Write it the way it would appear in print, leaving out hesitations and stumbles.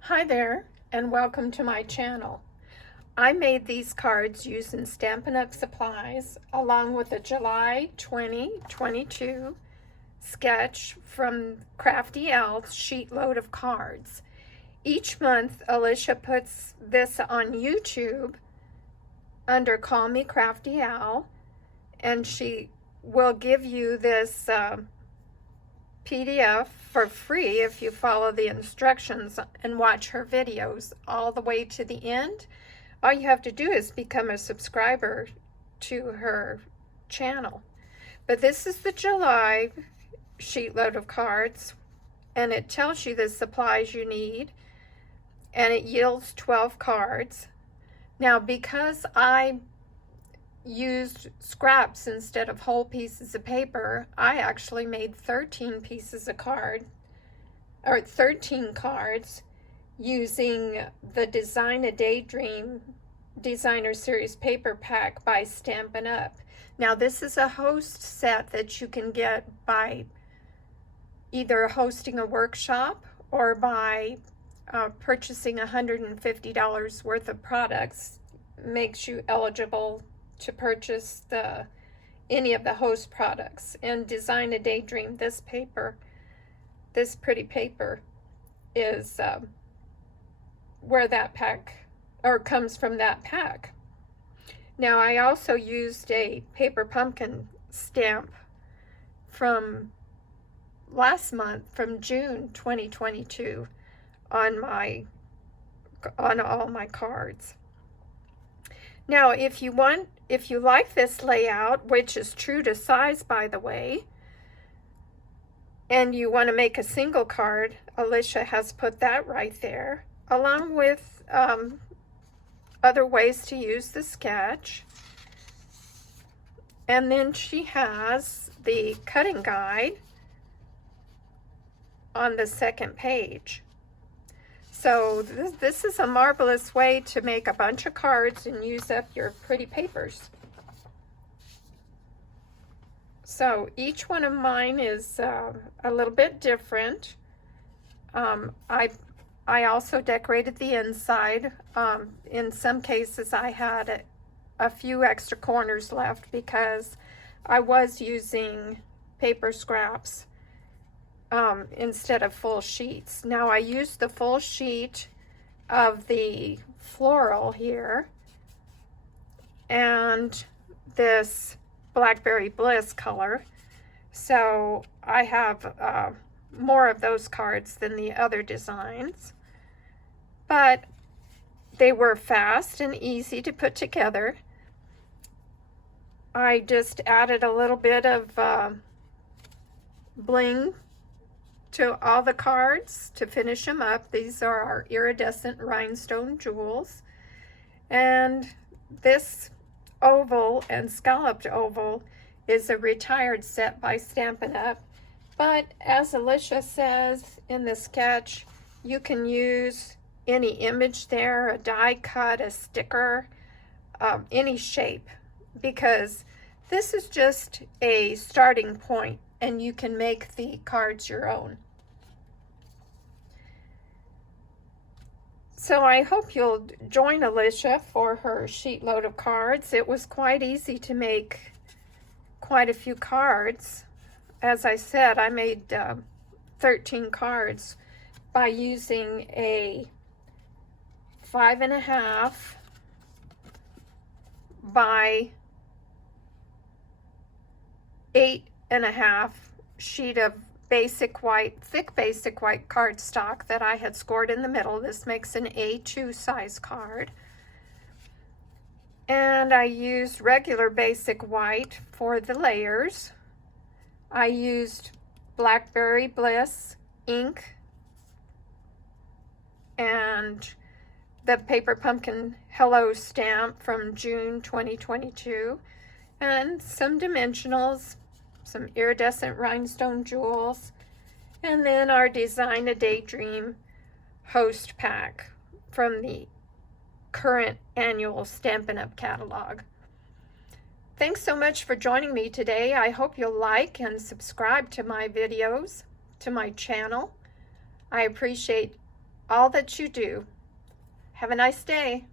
Hi there, and welcome to my channel. I made these cards using Stampin' Up! Supplies along with a July 2022 sketch from Crafty Elf's Sheetload of cards. Each month, Alicia puts this on YouTube under Call Me Crafty Al, and she will give you this PDF for free if you follow the instructions and watch her videos all the way to the end. All you have to do is become a subscriber to her channel. But this is the July sheetload of cards, and it tells you the supplies you need, and it yields 12 cards. Now, because I used scraps instead of whole pieces of paper, I actually made 13 pieces of card, or 13 cards, using the Design a Daydream Designer Series paper pack by Stampin' Up. Now, this is a host set that you can get by either hosting a workshop or by purchasing $150 worth of products. Makes you eligible to purchase any of the host products. And Design a Daydream, this paper, this pretty paper, is where that pack, or comes from that pack. Now, I also used a paper pumpkin stamp from last month, from June 2022, on all my cards. Now, if you like this layout, which is true to size, by the way, and you want to make a single card, Alicia has put that right there, along with other ways to use the sketch. And then she has the cutting guide on the second page. So this is a marvelous way to make a bunch of cards and use up your pretty papers. So each one of mine is a little bit different. I also decorated the inside. In some cases I had a few extra corners left because I was using paper scraps instead of full sheets. Now, I used the full sheet of the floral here and this Blackberry Bliss color, so I have more of those cards than the other designs, but they were fast and easy to put together. I just added a little bit of bling to all the cards to finish them up. These are our iridescent rhinestone jewels, and this oval and scalloped oval is a retired set by Stampin' Up. But as Alicia says in the sketch, you can use any image there, a die cut, a sticker, any shape, because this is just a starting point and you can make the cards your own. So I hope you'll join Alicia for her sheetload of cards. It was quite easy to make quite a few cards. As I said, I made 13 cards by using a 5.5 by 8.5 sheet of basic white, thick basic white cardstock that I had scored in the middle. This makes an A2 size card. And I used regular basic white for the layers. I used Blackberry Bliss ink and the Paper Pumpkin Hello stamp from June 2022, and some dimensionals, some iridescent rhinestone jewels, and then our Design a Daydream host pack from the current annual Stampin' Up! Catalog. Thanks so much for joining me today. I hope you'll like and subscribe to my videos, to my channel. I appreciate all that you do. Have a nice day.